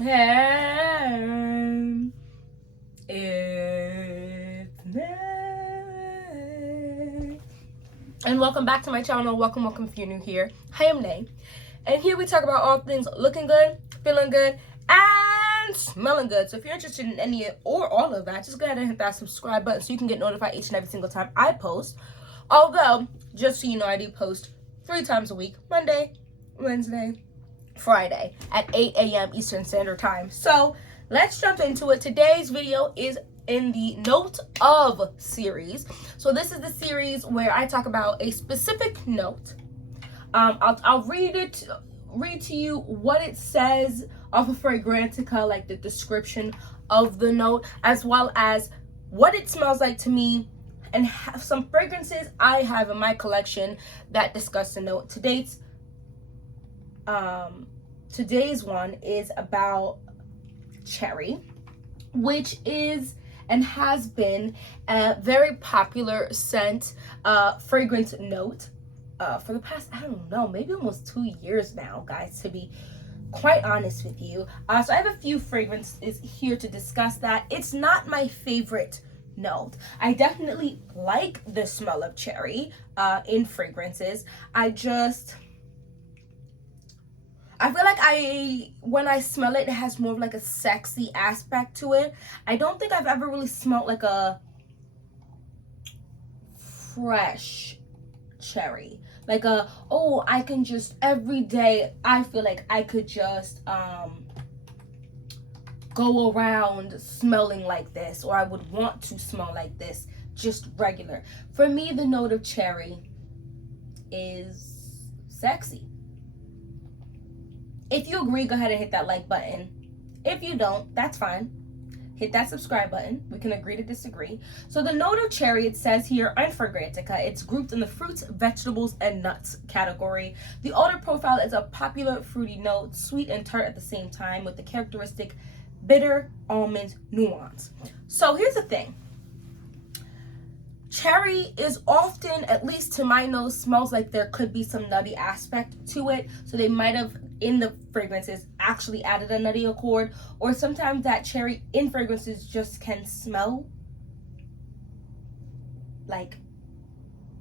Hey, it's Nay. And welcome back to my channel. Welcome if you're new here. Hi, I'm Nay. And here we talk about all things looking good, feeling good, and smelling good. So if you're interested in any or all of that, just go ahead and hit that subscribe button so you can get notified each and every single time I post. Although, just so you know, I do post 3 times a week: Monday, Wednesday, Friday at 8 a.m. Eastern Standard Time. So let's jump into it. Today's video is in the Note of series. So this is the series where I talk about a specific note. I'll read to you what it says off of Fragrantica, like the description of the note, as well as what it smells like to me, and have some fragrances I have in my collection that discuss the note. Today's one is about cherry, which is and has been a very popular scent, fragrance note for the past, I don't know, maybe almost 2 years now, guys, to be quite honest with you. So I have a few fragrances here to discuss that. It's not my favorite note. I definitely like the smell of cherry in fragrances. I feel like when I smell it, it has more of like a sexy aspect to it. I don't think I've ever really smelled like a fresh cherry. Like I can just, every day, I feel like I could just go around smelling like this, or I would want to smell like this, just regular. For me, the note of cherry is sexy. If you agree, go ahead and hit that like button. If you don't, that's fine. Hit that subscribe button. We can agree to disagree. So the note of cherry, it says here on Fragrantica, it's grouped in the fruits, vegetables, and nuts category. The odor profile is a popular fruity note, sweet and tart at the same time, with the characteristic bitter almond nuance. So here's the thing. Cherry is often, at least to my nose, smells like there could be some nutty aspect to it. So they might have, in the fragrances, actually added a nutty accord. Or sometimes that cherry in fragrances just can smell like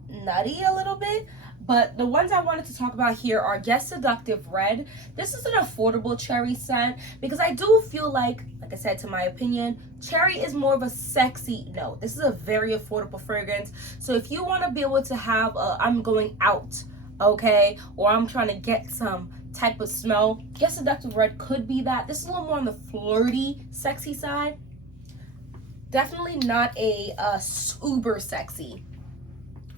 nutty a little bit. But the ones I wanted to talk about here are Guess Seductive Red. This is an affordable cherry scent because I do feel like I said, to my opinion, cherry is more of a sexy note. This is a very affordable fragrance. So if you want to be able to have I'm going out, okay, or I'm trying to get some type of smell, Guess Seductive Red could be that. This is a little more on the flirty, sexy side. Definitely not a uber sexy.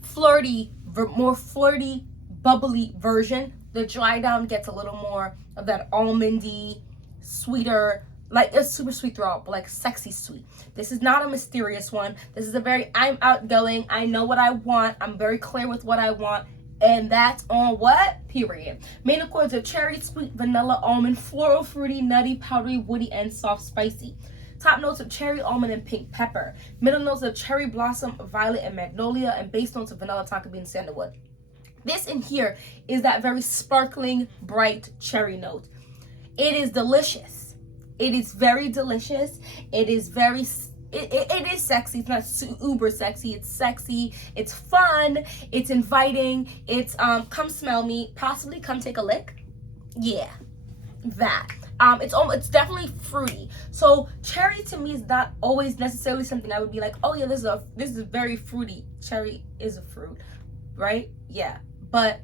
Flirty, more flirty, bubbly version. The dry down gets a little more of that almondy, sweeter, like it's super sweet throughout, but like sexy sweet. This is not a mysterious one. This is a very, I'm outgoing, I know what I want, I'm very clear with what I want, and that's on what? Period. Main accords are cherry, sweet, vanilla, almond, floral, fruity, nutty, powdery, woody, and soft spicy. Top notes of cherry, almond, and pink pepper. Middle notes of cherry blossom, violet, and magnolia, and base notes of vanilla, tonka bean, and sandalwood. This in here is that very sparkling, bright cherry note. It is delicious. It is very delicious. It is very, it is sexy. It's not uber sexy. It's sexy. It's fun. It's inviting. It's come smell me. Possibly come take a lick. Yeah, that. It's definitely fruity. So cherry to me is not always necessarily something I would be like, oh yeah, this is very fruity. Cherry is a fruit, right? Yeah, but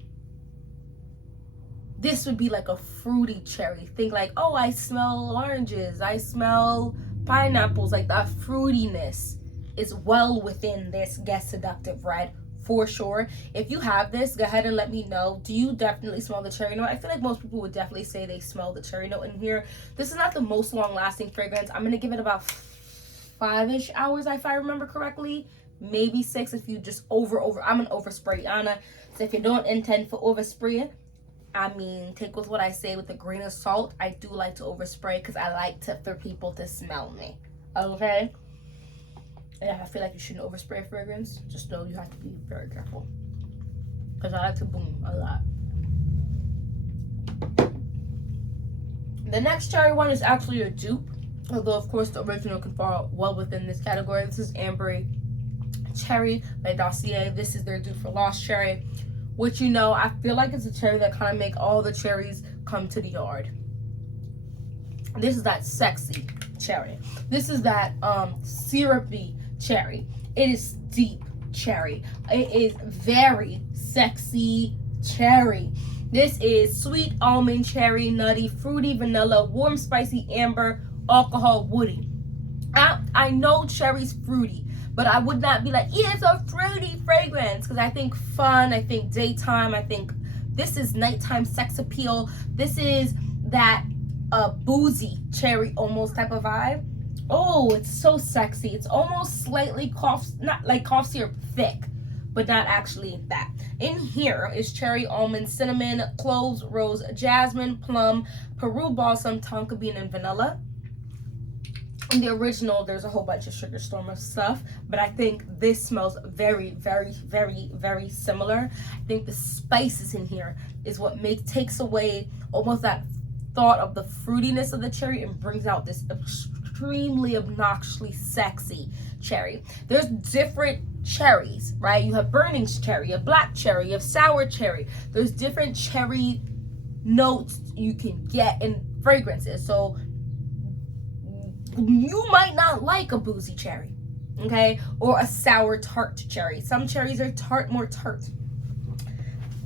this would be like a fruity cherry. Think like, oh, I smell oranges, I smell pineapples. Like that fruitiness is well within this Guess Seductive Red for sure. If you have this, go ahead and let me know. Do you definitely smell the cherry note? I feel like most people would definitely say they smell the cherry note in here. This is not the most long lasting fragrance. I'm gonna give it about 5-ish hours if I remember correctly. Maybe 6 if you just I'm an oversprayana. So if you don't intend for overspray, I mean, take with what I say with a grain of salt. I do like to overspray because I like for people to smell me. Okay? And if I feel like you shouldn't overspray fragrance, just know you have to be very careful. Because I like to boom a lot. The next cherry one is actually a dupe, although of course the original can fall well within this category. This is Ambery Cherry by Dossier. This is their dupe for Lost Cherry, which, you know, I feel like it's a cherry that kind of make all the cherries come to the yard. This is that sexy cherry. This is that syrupy cherry. It is deep cherry. It is very sexy cherry. This is sweet almond, cherry, nutty, fruity, vanilla, warm, spicy, amber, alcohol, woody. I know cherry's fruity, but I would not be like, yeah, it's a fruity fragrance, because I think fun, I think daytime, I think this is nighttime sex appeal. This is that boozy cherry almost type of vibe. Oh, it's so sexy. It's almost slightly not like cough syrup thick, but not actually that. In here is cherry, almond, cinnamon, cloves, rose, jasmine, plum, Peru balsam, tonka bean, and vanilla. In the original, there's a whole bunch of sugar storm of stuff, but I think this smells very, very, very, very similar. I think the spices in here is what takes away almost that thought of the fruitiness of the cherry and brings out this extremely obnoxiously sexy cherry. There's different cherries, right? You have burning cherry, a black cherry, you have sour cherry. There's different cherry notes you can get in fragrances. So you might not like a boozy cherry, okay? Or a sour tart cherry. Some cherries are more tart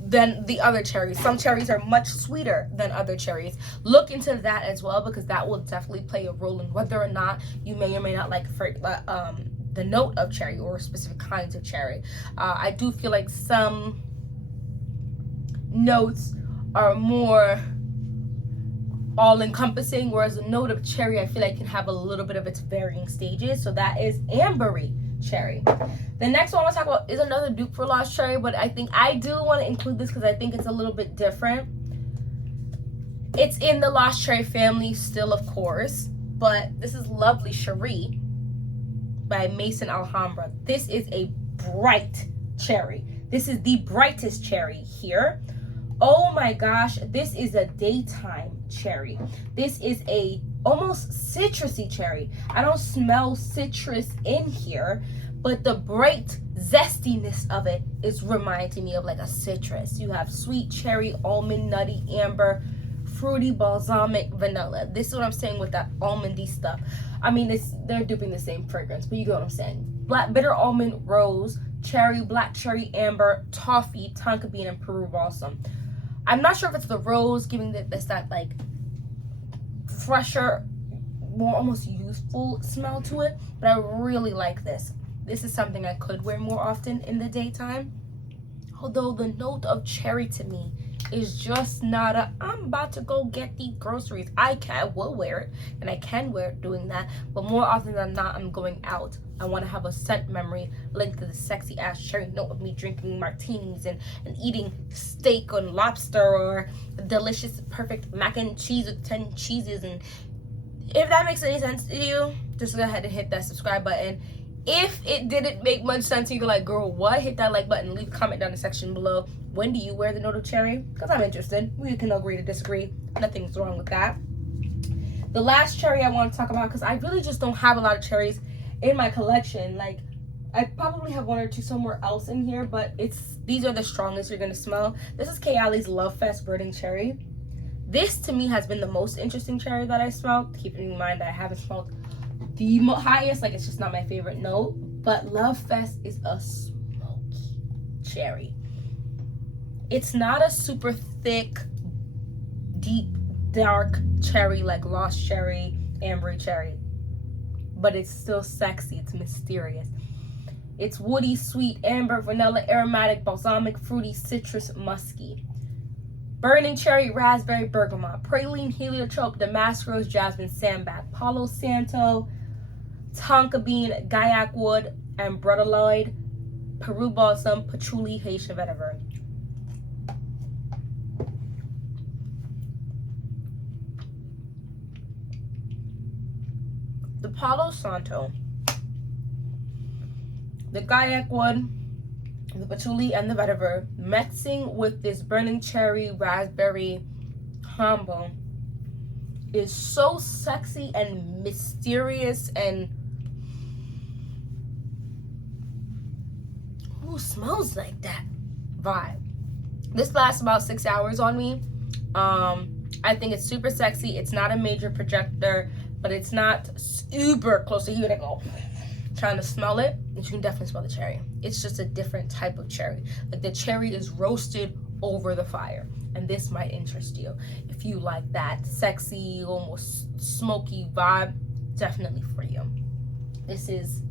than the other cherries. Some cherries are much sweeter than other cherries. Look into that as well, because that will definitely play a role in whether or not you may or may not like the note of cherry or specific kinds of cherry. I do feel like some notes are more all-encompassing, whereas a note of cherry I feel like can have a little bit of its varying stages. So that is Ambery Cherry. The next one I want to talk about is another dupe for Lost Cherry, but I think I do want to include this because I think it's a little bit different. It's in the Lost Cherry family still, of course, but this is Lovely Cherie by Maison Alhambra. This is a bright cherry. This is the brightest cherry here. Oh my gosh, this is a daytime cherry. This is a almost citrusy cherry. I don't smell citrus in here, but the bright zestiness of it is reminding me of like a citrus. You have sweet cherry, almond, nutty, amber, fruity, balsamic, vanilla. This is what I'm saying with that almondy stuff. I mean, they're duping the same fragrance, but you get what I'm saying. Black bitter almond, rose, cherry, black cherry, amber, toffee, tonka bean, and Peru balsam. I'm not sure if it's the rose giving that like fresher, more almost youthful smell to it, but I really like this. This is something I could wear more often in the daytime. Although the note of cherry to me is just not I'm about to go get the groceries. Will wear it, and I can wear it doing that, but more often than not, I'm going out. I want to have a scent memory linked to the sexy ass cherry note of me drinking martinis and eating steak and lobster, or a delicious, perfect mac and cheese with 10 cheeses. And if that makes any sense to you, just go ahead and hit that subscribe button. If it didn't make much sense to you, like, girl, what? Hit that like button. Leave a comment down in the section below. When do you wear the note of cherry? Because I'm interested. We can agree to disagree. Nothing's wrong with that. The last cherry I want to talk about, because I really just don't have a lot of cherries in my collection. Like, I probably have one or two somewhere else in here, but these are the strongest you're going to smell. This is Kayali's Love Fest Burning Cherry. This, to me, has been the most interesting cherry that I smelled. Keeping in mind that I haven't smelled the highest, like, it's just not my favorite note. But Love Fest is a smoky cherry. It's not a super thick, deep, dark cherry like Lost Cherry, Ambery Cherry, but it's still sexy. It's mysterious. It's woody, sweet, amber, vanilla, aromatic, balsamic, fruity, citrus, musky. Burning cherry, raspberry, bergamot, praline, heliotrope, damask rose, jasmine, sandbag, palo santo, tonka bean, gaiac wood, and brutaloid, Peru balsam, patchouli, Haitian vetiver. The Palo Santo, the gaiac wood, the patchouli, and the vetiver mixing with this burning cherry, raspberry combo is so sexy and mysterious, and who smells like that vibe. This lasts about 6 hours on me. I think it's super sexy. It's not a major projector, but it's not super close to you to go trying to smell it. And you can definitely smell the cherry. It's just a different type of cherry. Like the cherry is roasted over the fire. And this might interest you. If you like that sexy, almost smoky vibe, definitely for you. This is,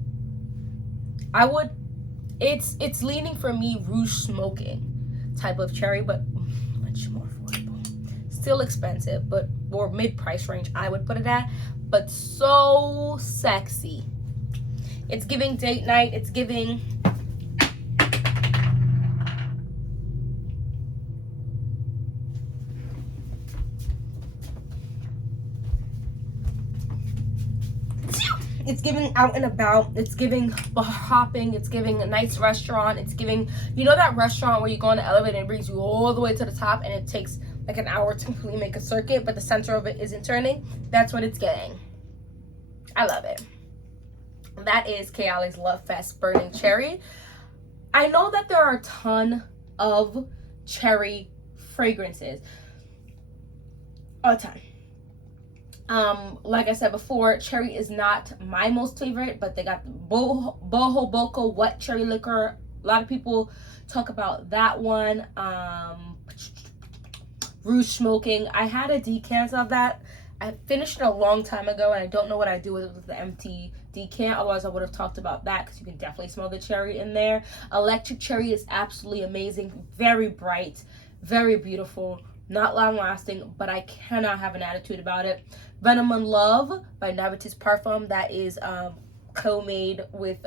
it's leaning for me rouge smoking type of cherry, but much more affordable. Still expensive, but more mid-price range I would put it at, but so sexy. It's giving date night. It's giving out and about. It's giving bar hopping. It's giving a nice restaurant. It's giving, you know, that restaurant where you go on the elevator and it brings you all the way to the top and it takes like an hour to completely make a circuit, but the center of it isn't turning. That's what it's getting. I love it. That is Kayali's Love Fest Burning Cherry. I know that there are a ton of cherry fragrances. A ton. Like I said before, cherry is not my most favorite, but they got the Boho Boko Wet Cherry Liquor. A lot of people talk about that one. Rouge Smoking. I had a decant of that. I finished it a long time ago, and I don't know what I do with the empty decant. Otherwise, I would have talked about that because you can definitely smell the cherry in there. Electric Cherry is absolutely amazing. Very bright, very beautiful. Not long lasting, but I cannot have an attitude about it. Venom and Love by Navitus Parfum. That is co-made with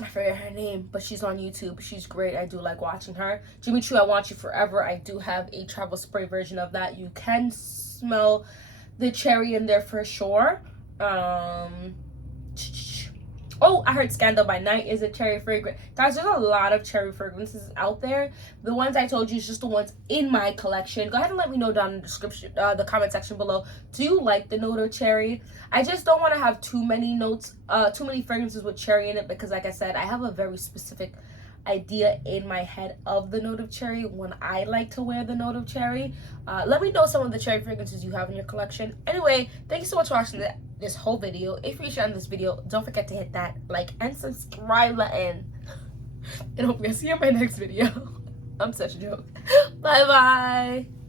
I forget her name, but she's on YouTube. She's great. I do like watching her. Jimmy Choo, I Want You Forever. I do have a travel spray version of that. You can smell the cherry in there for sure. Oh, I heard Scandal by Night is a cherry fragrance. Guys, there's a lot of cherry fragrances out there. The ones I told you is just the ones in my collection. Go ahead and let me know down in the description, the comment section below. Do you like the note of cherry? I just don't want to have too many notes, too many fragrances with cherry in it, because like I said, I have a very specific idea in my head of the note of cherry when I like to wear the note of cherry. Let me know some of the cherry fragrances you have in your collection. Anyway, thank you so much for watching this whole video. If you're enjoying this video, don't forget to hit that like and subscribe button. And hope to see you in my next video. I'm such a joke. Bye bye.